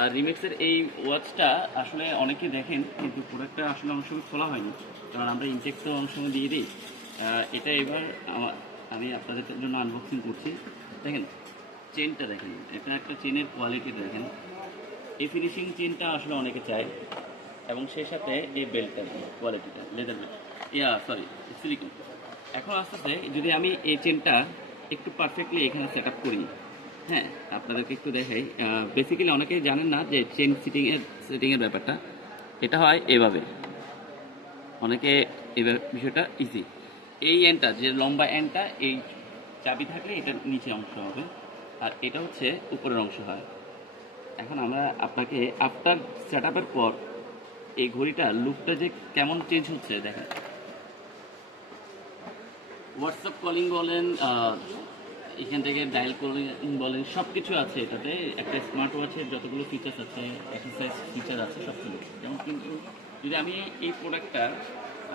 আর রিমেক্সের এই ওয়াচটা আসলে অনেকে দেখেন, কিন্তু প্রোডাক্টটা আসলে অনেক সময় খোলা হয়নি, কারণ আমরা ইনটেক তো অনেক সময় দিয়ে দিই। এটা এবার আমি আপনাদের জন্য আনবক্সিং করছি। দেখেন চেনটা, দেখেন এটা একটা চেনের কোয়ালিটি দেখেন। এই ফিনিশিং চেনটা আসলে অনেকে চায়, এবং সেই সাথে এই বেল্টটার কোয়ালিটিটা লেদার বেল্ট, সরি সিলিকন। এখন আস্তে আস্তে যদি আমি এই চেনটা একটু পারফেক্টলি এখানে সেট আপ করি, হ্যাঁ আপনাদেরকে একটু দেখাই। বেসিক্যালি অনেকেই জানেন না যে চেন সেটিংয়ের ব্যাপারটা। এটা হয় এভাবে, অনেকে এই বিষয়টা ইজি। এই এন্ডটা যে লম্বা এন্ডটা, এই চাবি থাকলে এটার নিচে অংশ হবে, আর এটা হচ্ছে উপরের অংশ হয়। এখন আমরা আপনাকে আফটার সেট আপের পর এই ঘড়িটা লুকটা যে কেমন চেঞ্জ হচ্ছে দেখেন। হোয়াটসঅ্যাপ কলিং বলেন, এখান থেকে ডায়াল কলিং বলেন, সব কিছু আছে এটাতে। একটা স্মার্ট ওয়াচের যতগুলো ফিচার্স আছে, এক্সারসাইজ ফিচার আছে সবগুলো যেমন। কিন্তু যদি আমি এই প্রোডাক্টটা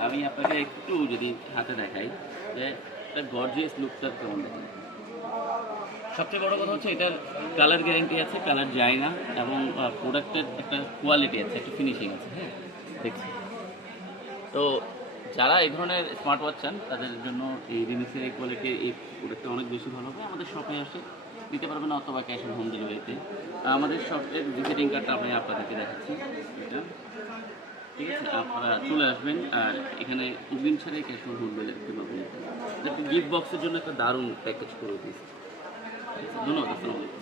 আমি আপনাকে একটু যদি হাতে দেখাই, যে একটা গর্জিয়াস লুকটা কেমন দেখেন। সবচেয়ে বড় কথা হচ্ছে এটার কালার গ্যারেন্টি আছে, কালার যায় না, এবং প্রোডাক্টের একটা কোয়ালিটি আছে, একটা ফিনিশিং আছে। হ্যাঁ দেখছি। তো যারা এই ধরনের স্মার্ট ওয়াচ চান তাদের জন্য এই রিমিক্সের এই কোয়ালিটির এই প্রোডাক্টটা অনেক বেশি ভালো হবে। আমাদের শপে আসে দিতে পারবেন, অথবা ক্যাশ অন হোম ডেলিভারিতে। আমাদের শপের ভিজিটিং কার্ডটা আমি আপনাদেরকে দেখাচ্ছি, এটা ঠিক আছে। আপনারা চলে আসবেন, আর এখানে অগ্রিম ছাড়াই ক্যাশ অন হোম ডেলিভারিতে পাবেন। গিফট বক্সের জন্য একটা দারুণ প্যাকেজ করে দিয়েছি। ধন্যবাদ, আসসালামু আলাইকুম।